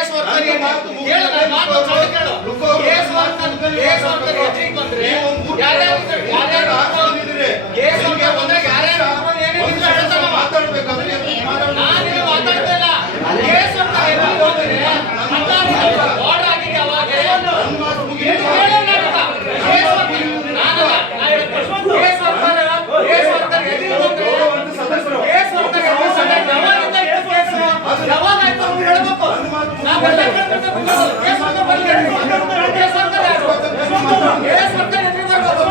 Case worker ಕೇಳು ನನ್ನ ಮಾತು ಚೌಡ ಕೇಳು ಕೇಸ್ ವರ್ಕರ್ ಎಚ್ಚಿಗೆ ಬಂದ್ರೆ ಯಾರ್ಯಾರು ಕೇಸ್ ವರ್ಕರ್ ಬಂದ್ರೆ ಯಾರ್ಯಾರು ಏನೇನು ಹೇಳ್ತಾರ ಮಾತಾಡ್ಬೇಕಾದ್ರೆ ನಾನು ಮಾತಾಡ್ತಾ ಇಲ್ಲ ಕೇಸ್ ವರ್ಕರ್ ಎಲ್ಲಿ ಹೋದ್ರೆ ಆರ್ಡರ್ ಆಗಿದೆ ಅವಾಗ ಕೇಸ್ ವರ್ಕರ್ ಎಲ್ಲಿ ಹೋದ್ರೆ ಕೇಸ್ ವರ್ಕರ್ ಯಾವಾಗ ಆಯ್ತು ಅಂತ ಹೇಳಬೇಕು ನಾವೆಲ್ಲ ಕೇಸ್ ವರ್ಕರ್ ಬಂದ್ರೆ ಕೇಸ್ ವರ್ಕರ್ ಯಾರು ಕೇಸ್ ವರ್ಕರ್ ಎಲ್ಲಿ ಬರಬೇಕು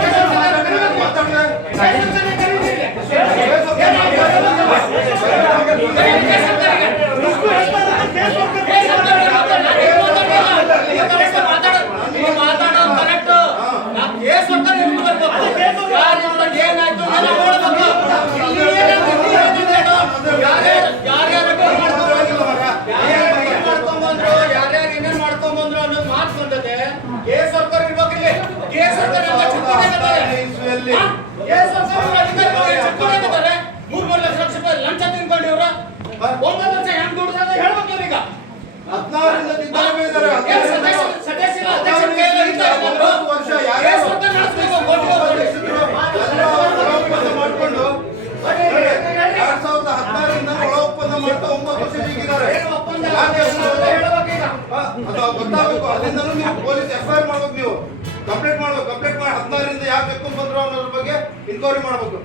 ಲಂಚ ತಿನ್ಕೊಂಡಿವ್ರ 1 ಲಕ್ಷ ಹೆಂಗ್ ದುಡ್ದ ಹೇಳ್ಬೇಕಲ್ಲ ಈಗ 16ರಿಂದ ತಿಂತಾನೆ ಇದ್ದಾರೆ ಸದಸ್ಯರ ಅಧ್ಯಕ್ಷರ ಕೈಯಲ್ಲಿ ವರ್ಷ ಯಾರು ಮಾಡ್ಕೊಂಡು 2016ರಿಂದ ಒಳ ಒಪ್ಪಂದ ಮಾಡ್ತಾ 9 ವರ್ಷ ಹೀಗಿದ್ದಾರೆ ಗೊತ್ತಾಗಬೇಕು. ಅಲ್ಲಿಂದಲೂ ನೀವು ಪೊಲೀಸ್ FIR ಮಾಡ್ಬೇಕು, ನೀವು ಕಂಪ್ಲೇಂಟ್ ಮಾಡ್ಬೇಕು. ಕಂಪ್ಲೇಂಟ್ ಮಾಡಿ 16ರಿಂದ ಯಾಕೆ ಎತ್ಕೊಂಡ್ ಬಂದ್ರು ಅನ್ನೋದ್ರ ಬಗ್ಗೆ ಇನ್ಕ್ವೈರಿ ಮಾಡ್ಬೇಕು.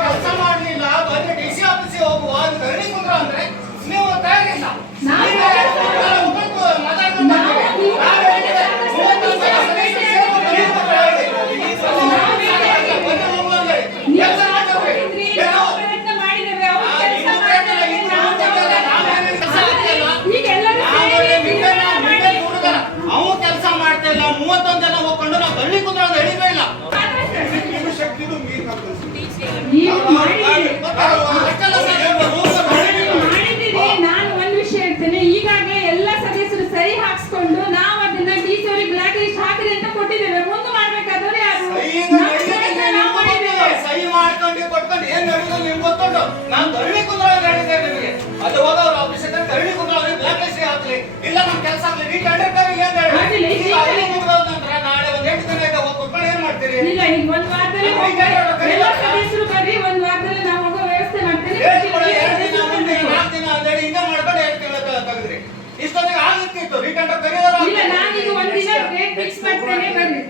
ಕೆಲಸ ಮಾಡಲಿಲ್ಲ ಬರೀ DC ಆಫೀಸಿಗೆ ಹೋಗುವ ಧರಣಿ ಕುಂದ್ರ ಅಂದ್ರೆ ನೀವು ತಯಾರಿಲ್ಲ ಅವು ಕೆಲಸ ಮಾಡ್ತಾ ಇಲ್ಲ. 31 ಜನ ಹೋಗ್ಕೊಂಡು ನಾವು ಧರಣಿ ಕುಂದ್ರ ಅಂತ ಹೇಳಿದ್ವೇ ಇಲ್ಲ. ನಾನು ಒಂದು ವಿಷಯ ಹೇಳ್ತೇನೆ. ಈಗಾಗಲೇ ಎಲ್ಲ ಸದಸ್ಯರು ಸಹಿ ಹಾಕ್ಸ್ಕೊಂಡು ನಾವು ಅದನ್ನ DC ಅವರಿಗೆ ಬ್ಲಾಕ್ ಲಿಸ್ಟ್ ಹಾಕಿದೆ ಅಂತ ಕೊಟ್ಟಿದ್ದೇವೆ. ಮುಂದೆ ಮಾಡ್ಬೇಕಾದ್ರೆ ಯಾರು ಸಹಿ ಮಾಡ್ಕೊಂಡು ಕೊಟ್ಕೊಂಡು ಏನ್ ನಡೆಯುದು ನಿಮ್ಗೆ ಗೊತ್ತುಂಟು. ನಾನು ಧರಣಿ ಕುಂದ್ರ ಅಂತ ಹೇಳಿದ್ದೇನೆ ನಿಮಗೆ. ಅದು ಹೋಗೋರು ಆಫೀಸ್ ಧರಣಿ ಕುಂದ್ರ ಅವ್ರಿಗೆ ಬ್ಲಾಕ್ ಲಿಸ್ಟ್ ಹಾಕ್ಲಿ, ಇಲ್ಲ ನಮ್ ಕೆಲಸ ಆಗ್ಲಿ, ಈ ಟೆಂಡರ್ ಕರೀಲಿ ಅಂತ ಹೇಳಿ ನಂತರ ನಾಳೆ ಒಂದ್ 8 ದಿನ ಈಗ ಕೊಟ್ಕೊಂಡು ಏನ್ ಮಾಡ್ತೀರಿ? ಇಲ್ಲ, ಈಗ ಒಂದ್ ವಾರದಲ್ಲಿ ಎಲ್ಲ ಸದಸ್ಯರು ಬರ್ರಿ, ಒಂದ್ ವಾರದಲ್ಲಿ ನಾವು ಹೋಗೋ ವ್ಯವಸ್ಥೆ ಮಾಡ್ತೇನೆ. 2 ದಿನ ಮುಂದೆ 4 ದಿನ ಅಂತ ಹೇಳಿ ಹಿಂಗ ಮಾಡ್ಕೊಂಡು 2 ತಿಂಗಳ ತೆಗೆದ್ರಿ. ಇಷ್ಟೊತ್ತಿಗೆ ಆಗಿರ್ತಿತ್ತು ರೀಟೆಂಡರ್ ಕರೆಯೋದ್ರ. ಇಲ್ಲ, ನಾನೀಗ ಒಂದಿನ ಡೇಟ್ ಫಿಕ್ಸ್ ಮಾಡ್ತೇನೆ, ಬರ್ರಿ.